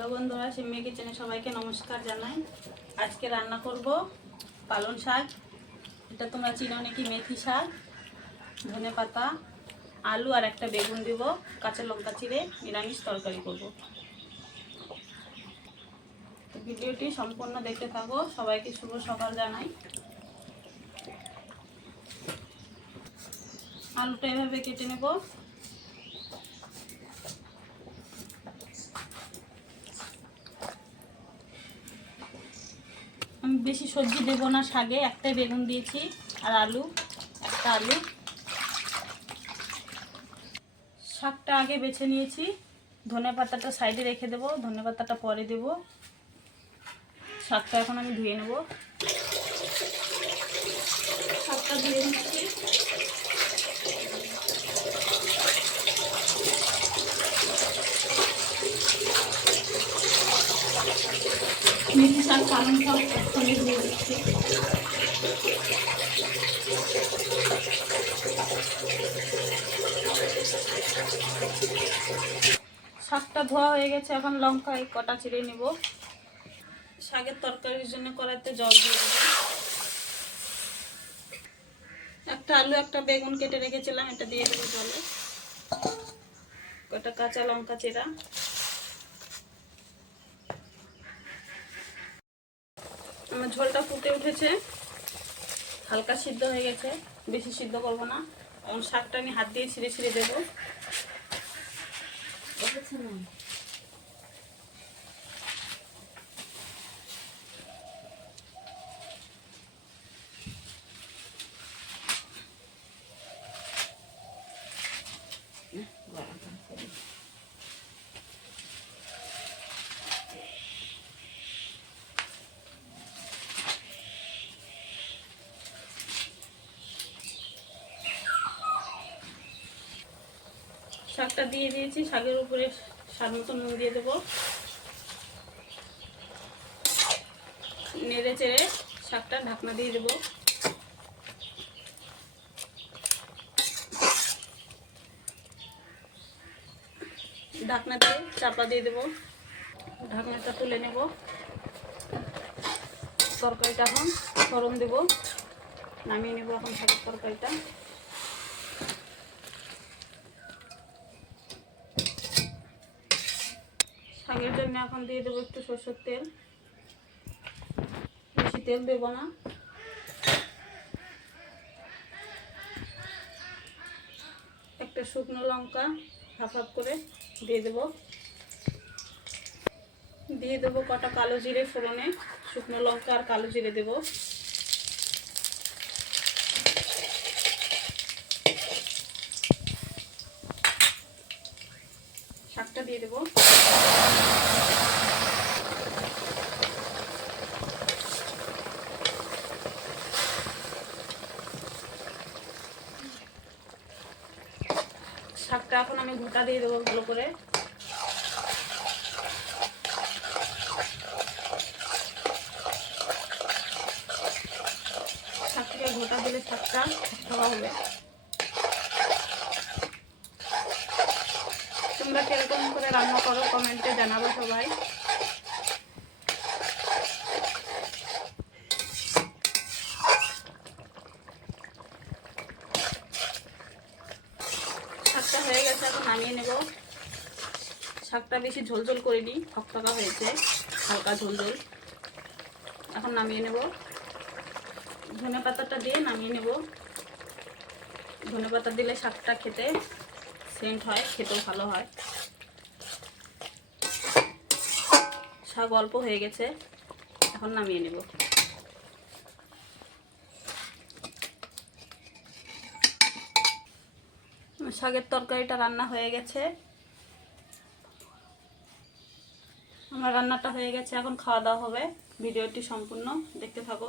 Hello বন্ধুরা, সিম্মি কিচেনে সবাইকে নমস্কার জানাই। আজকে রান্না করব পালং শাক। এটা তোমরা চিনো নাকি? মেথি শাক, ধনে পাতা, আলু আর একটা বেগুন দিব, কাঁচা লঙ্কা চিড়ে নিরামিষ তরকারি করব। তো ভিডিওটি সম্পূর্ণ দেখতে থাকো। সবাইকে শুভ সকাল জানাই। আলুটা এভাবে কেটে নেব। আমি বেশি সবজি দেবো না শাকে, একটাই বেগুন দিয়েছি আর একটা আলু। শাকটা আগে বেছে নিয়েছি, ধনে পাতাটা সাইডে রেখে দেবো, ধনে পাতাটা পরে দেব। শাকটা এখন আমি ধুয়ে নেব। শাকটা ধুয়ে নিচ্ছি। মেথি শাক, পালং শাক একসঙ্গে ধুয়ে দিচ্ছি। শাকটা ধোয়া হয়ে গেছে, এখন লঙ্কা কটা চিড়ে নেব। শাকের তরকারির জন্য কড়াইতে জল দিয়ে দেবো। একটা আলু একটা বেগুন কেটে রেখেছিলাম, এটা দিয়ে দেবো জলে। কটা কাঁচা লঙ্কা চেরা। আমার ঝোলটা ফুটে উঠেছে, হালকা সিদ্ধ হয়ে গেছে, বেশি সিদ্ধ করবো না। এখন শাকটা আমি হাত দিয়ে ছিঁড়ে ছিঁড়ে দেবো। শাকটা দিয়ে দিয়েছি, শাকের উপরে স্বাদ মতো নুন দিয়ে দেবো। নেড়ে চেড়ে শাকটা ঢাকনা দিয়ে দেবো। ঢাকনা দিয়ে চাপা দিয়ে দেবো। ঢাকনাটা তুলে নেব। তরকারিটা এখন ফোড়ন দেব, নামিয়ে নেব এখন শাকের তরকারিটা। শাকের জন্য এখন দিয়ে দেবো একটু সরষের তেল, বেশি তেল দেবো না। একটা শুকনো লঙ্কা হাফ হাফ করে দিয়ে দেবো। দিয়ে দেবো কটা কালো জিরে ফোড়নে, শুকনো লঙ্কা আর কালো জিরে দেবো। শাকটা দিয়ে দেবো। শাকটা এখন আমি ঘোটা দিয়ে দেবো ভালো করে। শাকটাকে ঘোটা দিলে শাকটা খাওয়া হবে। তোমরা কিরকম করে রান্না করো কমেন্টে জানাবো সবাই। শাকটা হয়ে গেছে, এখন নামিয়ে নেব। শাকটা বেশি ঝোলঝোল করিনি, থকথকা হয়েছে, হালকা ঝোলঝোল। এখন নামিয়ে নেব। ধনে পাতাটা দিয়ে নামিয়ে নেব। ধনে পাতা দিলে শাকটা খেতে সেন্ট হয়, খেতেও ভালো হয়। শাক অল্প হয়ে গেছে, এখন নামিয়ে নেব। শাকের তরকারিটা রান্না হয়ে গেছে। আমার রান্নাটা হয়ে গেছে, এখন খাওয়া দাওয়া হবে। ভিডিওটি সম্পূর্ণ দেখতে থাকো।